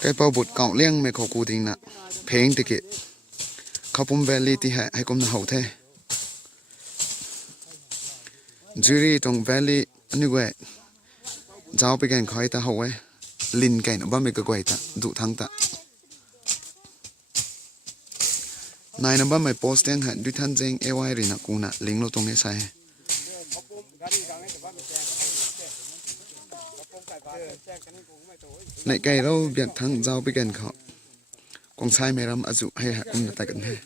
cái bao bột cọng liêng mày khó cú tình nè phèn thì kì khắp bom valley thì hay cũng là hậu thế Juri trong valley anh quay giáo bị cái khói ta hậu ấy linh cái nó bao mấy cái quay ta dụ thắng ta này nó bao mấy post tiếng hạt đôi thân danh ai rồi nè cú nè lính lo tung cái sai này cái đâu biệt thắng giáo bị cái họ con sai mày làm áp dụng hay hạt cũng là tại cái này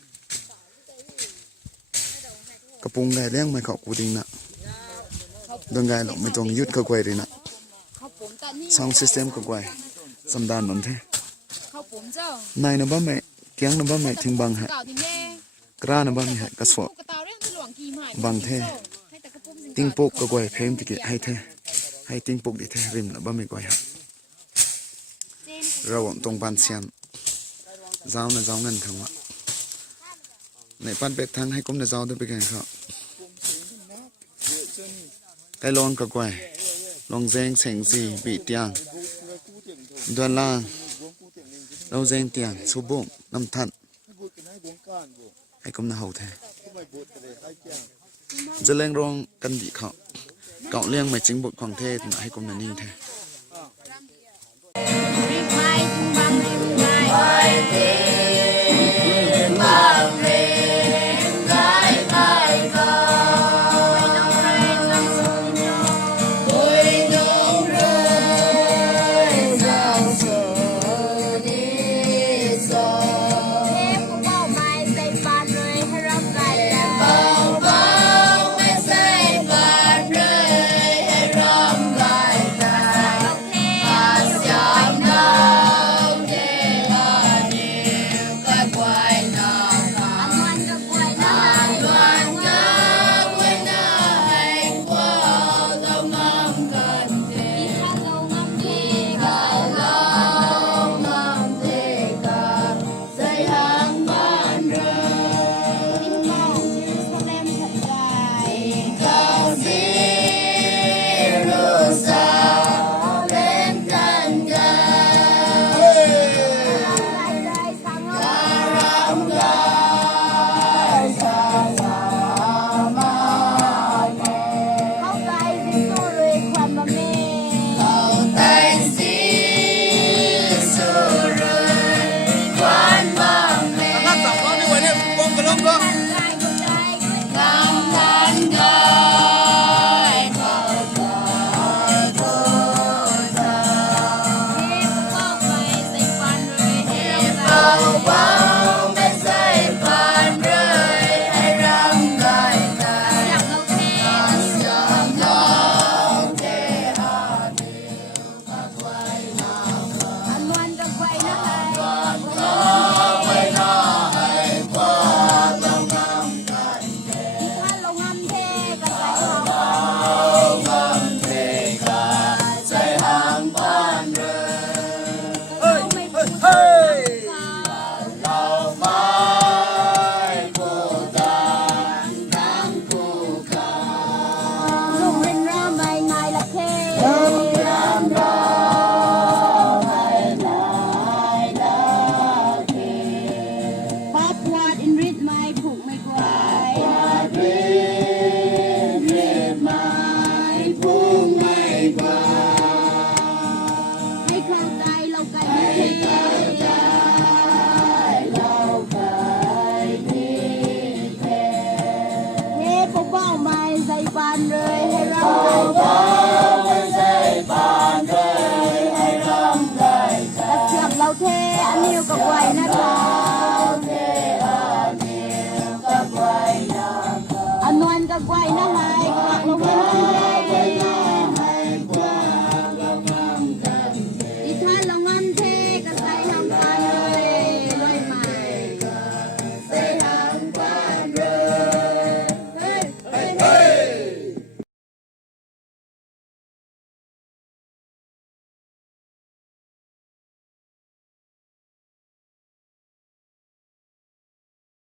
กระปุงไก่เลี้ยงไม่เขากูดิงนะดวงไก่หลงไม่ตรงยึดเขาไกวเลยนะซาวด์ซิสเต็มเขาไกวสำดานมันเท่นายนบ้าไม่เกียงนบ้าไม่ถึงบางหะกระนบ้าไม่หะกระสวบบางเท่ติ้งปุกก็ไกวเพลงติกิให้เท่ให้ติ้งปุกดิเท่ริมนบ้าไม่ไกวหะเราตรงปานเซียนเจ้าน่ะเจ้าเงินคำว่าในปันเป็ดทางให้ก้มในเจ้าด้วยไปกันเขาไก่ลองกระกวยลองแจงเสียงสีบีเตียงดวนล่างเราแจงเตียงสูบงน้ำทันให้ก้มในเฮาแท้จะเล่งรองกันดีเขาเกาะเลี้ยงไม่จริงบทของเทศให้ก้มในนิ่งแท้